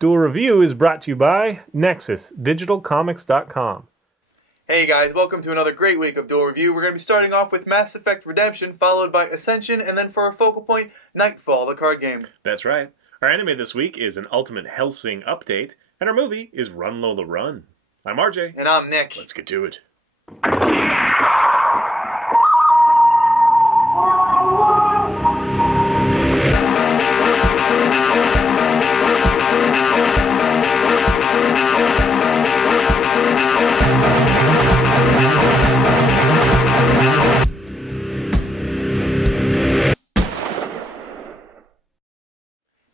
Duel Review is brought to you by NexusDigitalComics.com. Hey guys, welcome to another great week of Duel Review. We're going to be starting off with Mass Effect Redemption, followed by Ascension, and then for our focal point, Nightfall, the card game. That's right. Our anime this week is an Ultimate Hellsing update, and our movie is Run Lola Run. I'm RJ. And I'm Nick. Let's get to it.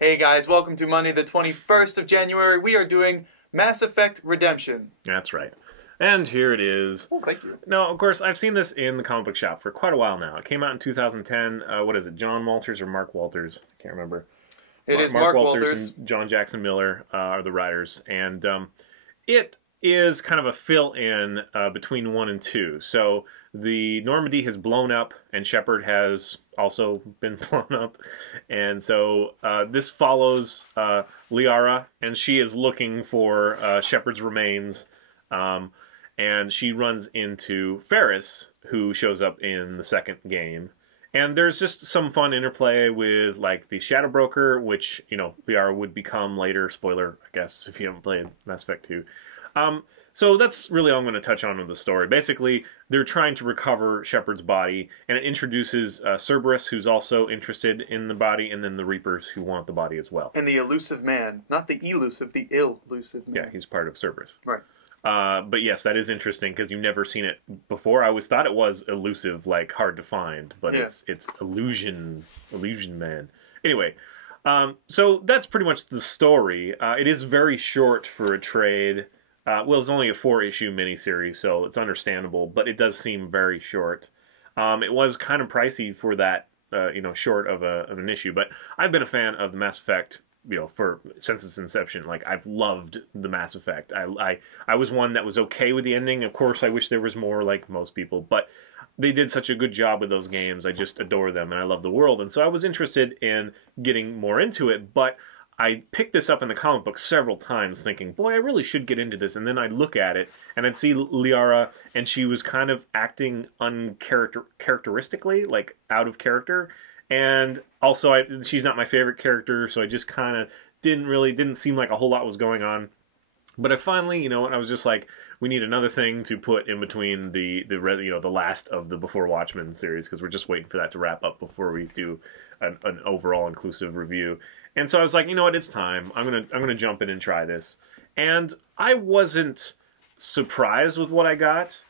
Hey guys, welcome to Monday the 21st of January. We are doing Mass Effect Redemption. That's right. And here it is. Oh, thank you. Now, of course, I've seen this in the comic book shop for quite a while now. It came out in 2010. What is it, John Walters or Mark Walters? I can't remember. It is Mark Walters. And John Jackson Miller are the writers. And it is kind of a fill-in between 1 and 2. So the Normandy has blown up, and Shepard has also been blown up. And so this follows Liara, and she is looking for Shepard's remains. And she runs into Ferris, who shows up in the second game. And there's just some fun interplay with, like, the Shadow Broker, which, you know, Liara would become later. Spoiler, I guess, if you haven't played Mass Effect 2. So that's really all I'm going to touch on with the story. Basically, they're trying to recover Shepard's body, and it introduces Cerberus, who's also interested in the body, and then the Reapers, who want the body as well. And the elusive man. Not the elusive, the ill-elusive man. Yeah, he's part of Cerberus. Right. But yes, that is interesting, because you've never seen it before. I always thought it was elusive, like hard to find, but yeah. it's illusion man. Anyway, so that's pretty much the story. It is very short for a trade. Well, it's only a 4-issue miniseries, so it's understandable, but it does seem very short. It was kind of pricey for that, short of an issue, but I've been a fan of the Mass Effect, since its inception. Like, I've loved the Mass Effect. I was one that was okay with the ending. Of course, I wish there was more, like most people, but they did such a good job with those games. I just adore them, and I love the world, and so I was interested in getting more into it, but I picked this up in the comic book several times thinking, boy, I really should get into this. And then I'd look at it, and I'd see Liara, and she was kind of acting uncharacteristically, like out of character. And also, she's not my favorite character, so I just kind of didn't seem like a whole lot was going on. But I finally, I was just like, we need another thing to put in between the last of the Before Watchmen series, because we're just waiting for that to wrap up before we do an overall inclusive review. And so I was like, you know what, it's time. I'm gonna jump in and try this. And I wasn't surprised with what I got.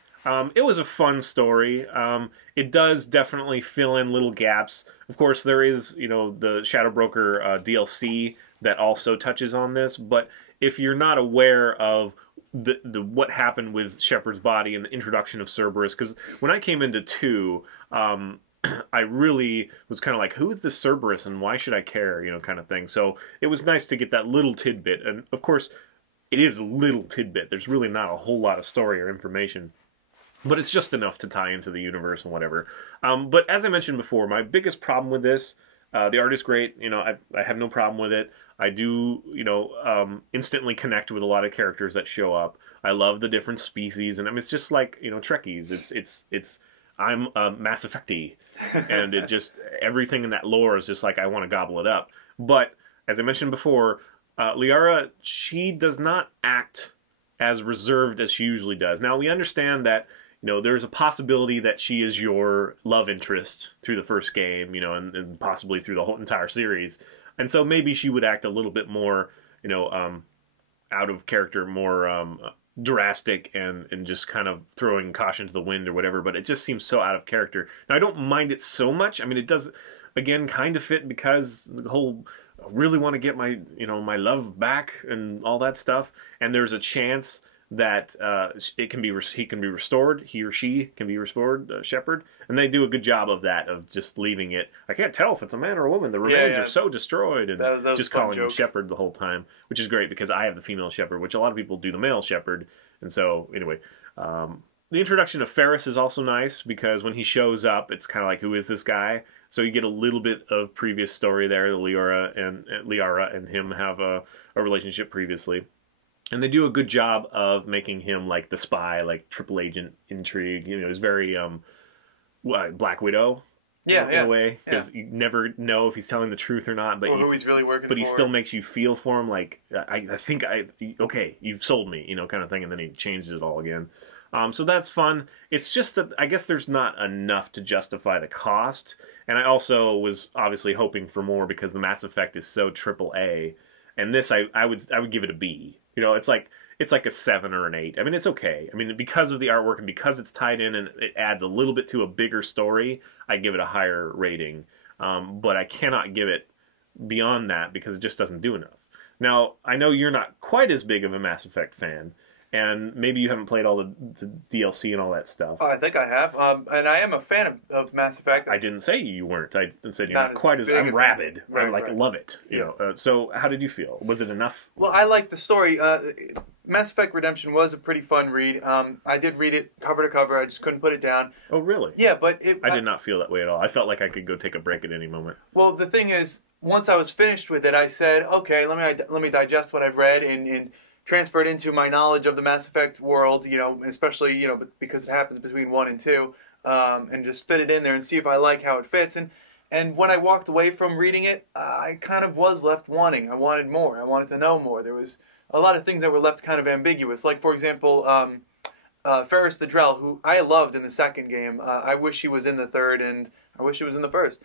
It was a fun story. It does definitely fill in little gaps. Of course, there is, the Shadow Broker DLC that also touches on this. But if you're not aware of what happened with Shepard's body and the introduction of Cerberus, because when I came into 2, I really was kind of like, who is this Cerberus and why should I care, kind of thing. So it was nice to get that little tidbit. And of course, it is a little tidbit. There's really not a whole lot of story or information, but it's just enough to tie into the universe and whatever. But as I mentioned before, my biggest problem with this, the art is great. I have no problem with it. I do, instantly connect with a lot of characters that show up. I love the different species, and I mean, it's just like, Trekkies. I'm Mass Effect-y, and it just, everything in that lore is just like, I want to gobble it up. But, as I mentioned before, Liara, she does not act as reserved as she usually does. Now, we understand that, there's a possibility that she is your love interest through the first game, and possibly through the whole entire series. And so maybe she would act a little bit more, out of character, more drastic and just kind of throwing caution to the wind or whatever, but it just seems so out of character. Now, I don't mind it so much. I mean, it does, again, kind of fit because the whole, I really want to get my, my love back and all that stuff, and there's a chance that he can be restored, he or she can be restored, Shepard, and they do a good job of that, of just leaving it. I can't tell if it's a man or a woman. The remains are so destroyed, and that just calling him Shepard the whole time, which is great because I have the female Shepard, which a lot of people do the male Shepard, and so anyway, the introduction of Ferris is also nice because when he shows up, it's kind of like, who is this guy? So you get a little bit of previous story there. Liara and him have a relationship previously. And they do a good job of making him like the spy, like triple agent intrigue. You know, he's very Black Widow in a way, because you never know if he's telling the truth or not, but or who he's really working but for. he still makes you feel for him, like okay, you've sold me, you know, kind of thing, and then he changes it all again. So that's fun. It's just that I guess there's not enough to justify the cost, and I also was obviously hoping for more because the Mass Effect is so triple A, and this I would give it a B. You know, it's like a 7 or an 8. I mean, it's okay. I mean, because of the artwork and because it's tied in and it adds a little bit to a bigger story, I give it a higher rating. But I cannot give it beyond that because it just doesn't do enough. Now, I know you're not quite as big of a Mass Effect fan, and maybe you haven't played all the DLC and all that stuff. Oh, I think I have. And I am a fan of Mass Effect. I didn't say you weren't. I said you're not quite as... I'm rabid. Right, I love it. You know. So how did you feel? Was it enough? Well, I liked the story. Mass Effect Redemption was a pretty fun read. I did read it cover to cover. I just couldn't put it down. Oh, really? Yeah, but... I did not feel that way at all. I felt like I could go take a break at any moment. Well, the thing is, once I was finished with it, I said, okay, let me digest what I've read and transfer it into my knowledge of the Mass Effect world, you know, especially, you know, because it happens between 1 and 2, and just fit it in there and see if I like how it fits. And when I walked away from reading it, I kind of was left wanting. I wanted more. I wanted to know more. There was a lot of things that were left kind of ambiguous. Like, for example, Ferris the Drell, who I loved in the second game. I wish he was in the third, and I wish he was in the first.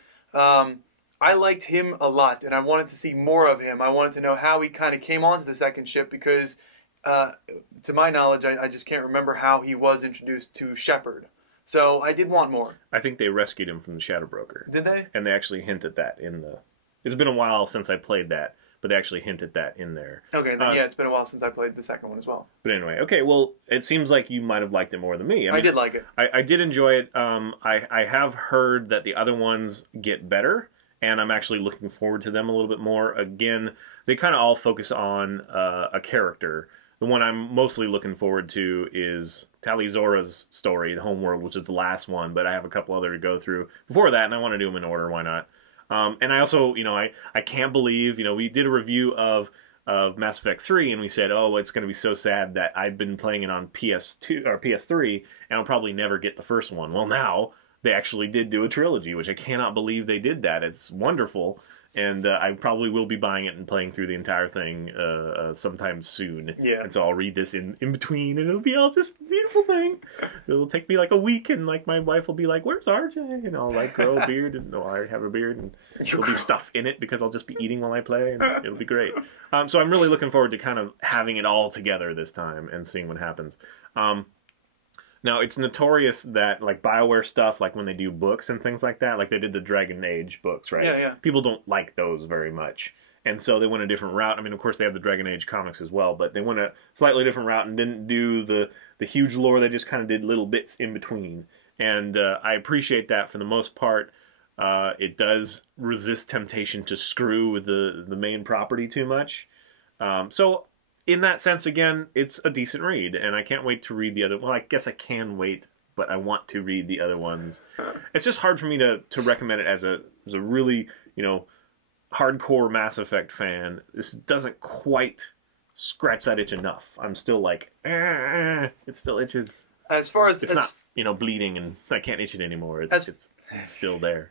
I liked him a lot, and I wanted to see more of him. I wanted to know how he kind of came onto the second ship because, to my knowledge, I just can't remember how he was introduced to Shepard. So I did want more. I think they rescued him from the Shadow Broker. Did they? And they actually hint at that in the... It's been a while since I played that, but they actually hint at that in there. Okay, then yeah, it's been a while since I played the second one as well. But anyway, okay, well, it seems like you might have liked it more than me. I mean, did like it. I did enjoy it. I have heard that the other ones get better, and I'm actually looking forward to them a little bit more. Again, they kind of all focus on a character. The one I'm mostly looking forward to is Tali Zora's story, The Homeworld, which is the last one, but I have a couple other to go through before that, and I want to do them in order, why not? And I also, you know, I can't believe, you know, we did a review of Mass Effect 3, and we said, oh, it's going to be so sad that I've been playing it on PS2 or PS3, and I'll probably never get the first one. Well, now they actually did do a trilogy, which I cannot believe they did that. It's wonderful, and I probably will be buying it and playing through the entire thing sometime soon. Yeah. And so I'll read this in between, and it'll be all just a beautiful thing. It'll take me like a week, and like my wife will be like, "Where's RJ?" And I'll like grow a beard, and I already have a beard, and there'll be stuff in it because I'll just be eating while I play, and it'll be great. So I'm really looking forward to kind of having it all together this time and seeing what happens. Now, it's notorious that, like, BioWare stuff, like when they do books and things like that, like they did the Dragon Age books, right? Yeah. People don't like those very much. And so they went a different route. I mean, of course, they have the Dragon Age comics as well, but they went a slightly different route and didn't do the huge lore. They just kind of did little bits in between. And I appreciate that for the most part. It does resist temptation to screw with the main property too much. So in that sense, again, it's a decent read, and I can't wait to read the other... Well, I guess I can wait, but I want to read the other ones. It's just hard for me to recommend it as a really, you know, hardcore Mass Effect fan. This doesn't quite scratch that itch enough. I'm still like, it still itches. As far as... It's not, you know, bleeding, and I can't itch it anymore. It's still there.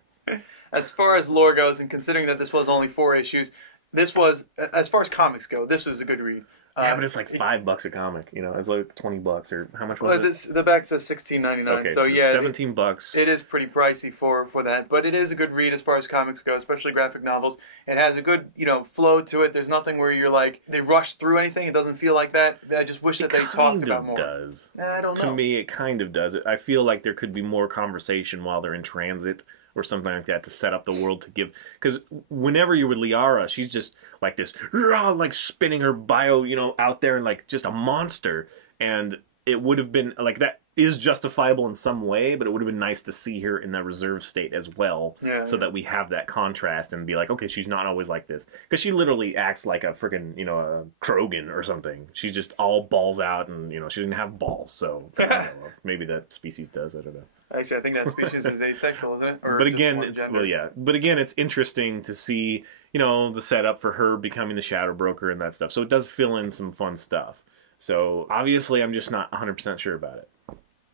As far as lore goes, and considering that this was only 4 issues, this was, as far as comics go, this was a good read. Yeah, but it's like $5 a comic, you know. It's like $20 or how much was it? The back says $16.99. Okay, so yeah, $17. It is pretty pricey for that, but it is a good read as far as comics go, especially graphic novels. It has a good, you know, flow to it. There's nothing where you're like they rush through anything. It doesn't feel like that. I just wish that they talked about more. It kind of does. I don't know. To me, it kind of does. I feel like there could be more conversation while they're in transit or something like that to set up the world to give. Because whenever you're with Liara, she's just like this, like spinning her bio, you know, out there and like just a monster. And it would have been like that is justifiable in some way, but it would have been nice to see her in that reserve state as well, so that we have that contrast and be like, okay, she's not always like this, because she literally acts like a freaking a Krogan or something. She's just all balls out, and she doesn't have balls. So I don't know. Maybe that species does. I don't know. Actually, I think that species is asexual, isn't it? Or but again, gender? But again, it's interesting to see the setup for her becoming the Shadow Broker and that stuff. So it does fill in some fun stuff. So obviously, I'm just not 100% sure about it.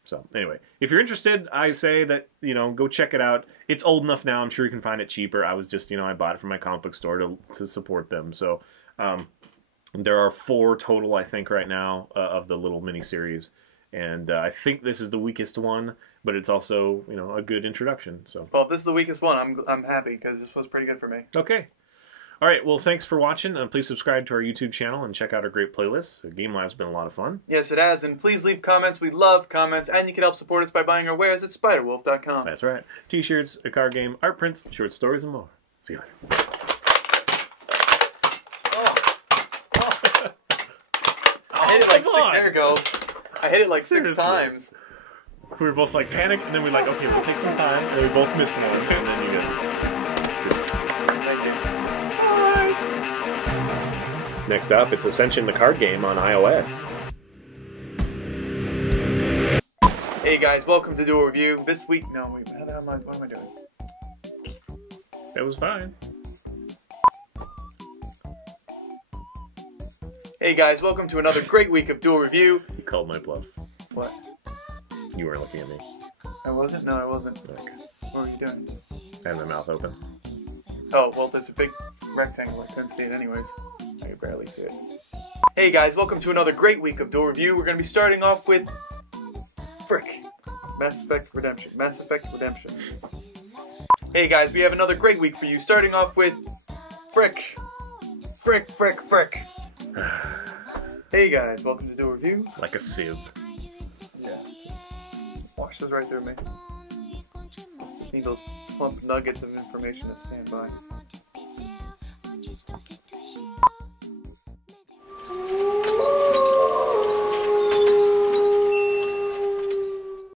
So anyway, if you're interested, I say that, go check it out. It's old enough now. I'm sure you can find it cheaper. I was just, I bought it from my comic book store to support them. So there are 4 total, I think, right now of the little miniseries. And I think this is the weakest one, but it's also, a good introduction. So. Well, if this is the weakest one, I'm happy, because this was pretty good for me. Okay. All right, well, thanks for watching. Please subscribe to our YouTube channel and check out our great playlists. Game Live's been a lot of fun. Yes, it has, and please leave comments. We love comments, and you can help support us by buying our wares at spiderwolf.com. That's right. T-shirts, a card game, art prints, short stories, and more. See you later. I hit it like 6. There it goes. I hit it like 6 times. We were both like panicked, and then we're like, okay, we'll take some time, and we both missed one, and then you get it. Thank you. Next up, it's Ascension, the card game on iOS. Hey guys, welcome to Duel Review. This week, no, wait, what am I doing? It was fine. Hey guys, welcome to another great week of Duel Review. You called my bluff. What? You weren't looking at me. I wasn't? No, I wasn't. Okay. What were you doing? I had my mouth open. Oh, well, there's a big rectangle. I couldn't see it anyways. I could barely see it. Hey guys, welcome to another great week of Duel Review. We're going to be starting off with... Mass Effect Redemption. Mass Effect Redemption. Hey guys, we have another great week for you. Starting off with... Frick. Hey guys, welcome to Duel Review. Like a sieve. Yeah. Wash those right through me. Just need those plump nuggets of information to stand by.